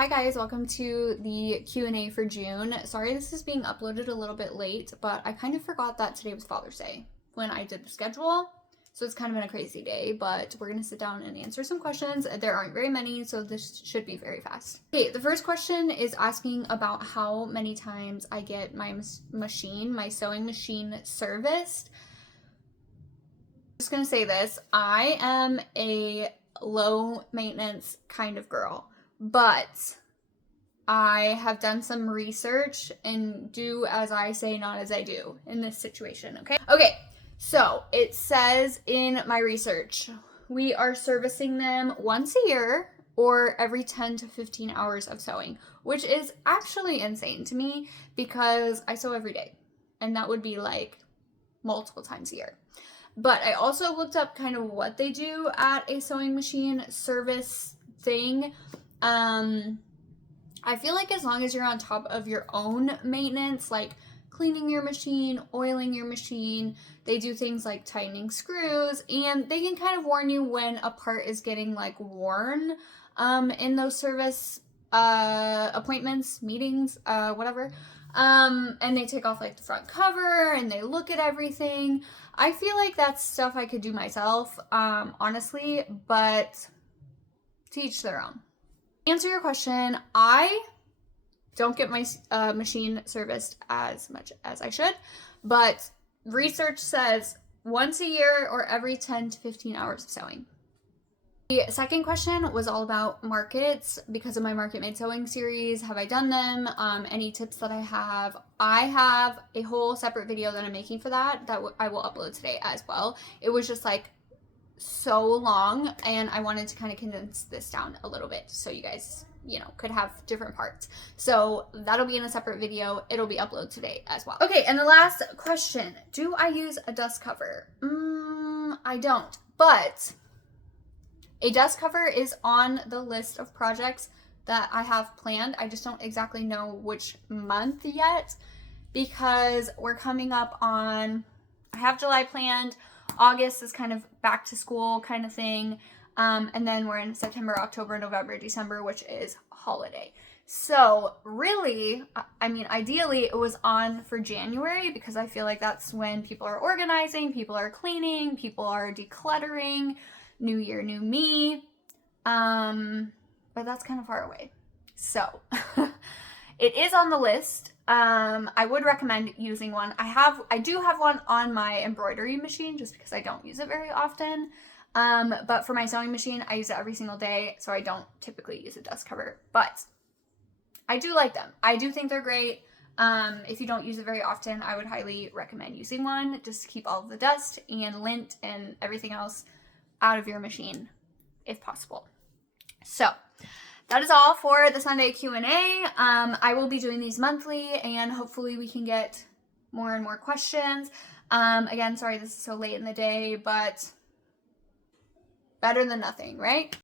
Hi guys, welcome to the Q&A for June. Sorry this is being uploaded a little bit late, but I kind of forgot that today was Father's Day when I did the schedule. So it's kind of been a crazy day, but we're going to sit down and answer some questions. There aren't very many, so this should be very fast. Okay, the first question is asking about how many times I get my sewing machine serviced. I'm just going to say this. I am a low maintenance kind of girl. But I have done some research and do as I say, not as I do in this situation, okay? Okay, so it says in my research, we are servicing them once a year or every 10 to 15 hours of sewing, which is actually insane to me because I sew every day, and that would be like multiple times a year. But I also looked up kind of what they do at a sewing machine service thing. I feel like as long as you're on top of your own maintenance, like cleaning your machine, oiling your machine, they do things like tightening screws, and they can kind of warn you when a part is getting like worn in those service appointments, meetings, whatever. And they take off like the front cover and they look at everything. I feel like that's stuff I could do myself, honestly, but to each their own. Answer your question, I don't get my machine serviced as much as I should, but research says once a year or every 10 to 15 hours of sewing. The second question was all about markets because of my Market Made Sewing series. Have I done them? Any tips that I have? I have a whole separate video that I'm making for that I will upload today as well. It was just like so long and I wanted to kind of condense this down a little bit so you guys, could have different parts. So that'll be in a separate video. It'll be uploaded today as well. Okay, and the last question, do I use a dust cover? I don't, but a dust cover is on the list of projects that I have planned. I just don't exactly know which month yet because we're coming up on, I have July planned. August is kind of back to school kind of thing. And then we're in September, October, November, December, which is holiday. So really, I mean, ideally it was on for January because I feel like that's when people are organizing, people are cleaning, people are decluttering, new year, new me. But that's kind of far away. So it is on the list. I would recommend using one. I do have one on my embroidery machine just because I don't use it very often. But for my sewing machine, I use it every single day, so I don't typically use a dust cover, but I do like them. I do think they're great. If you don't use it very often, I would highly recommend using one just to keep all of the dust and lint and everything else out of your machine if possible. So that is all for the Sunday Q&A. I will be doing these monthly and hopefully we can get more and more questions. Again, sorry this is so late in the day, but better than nothing, right?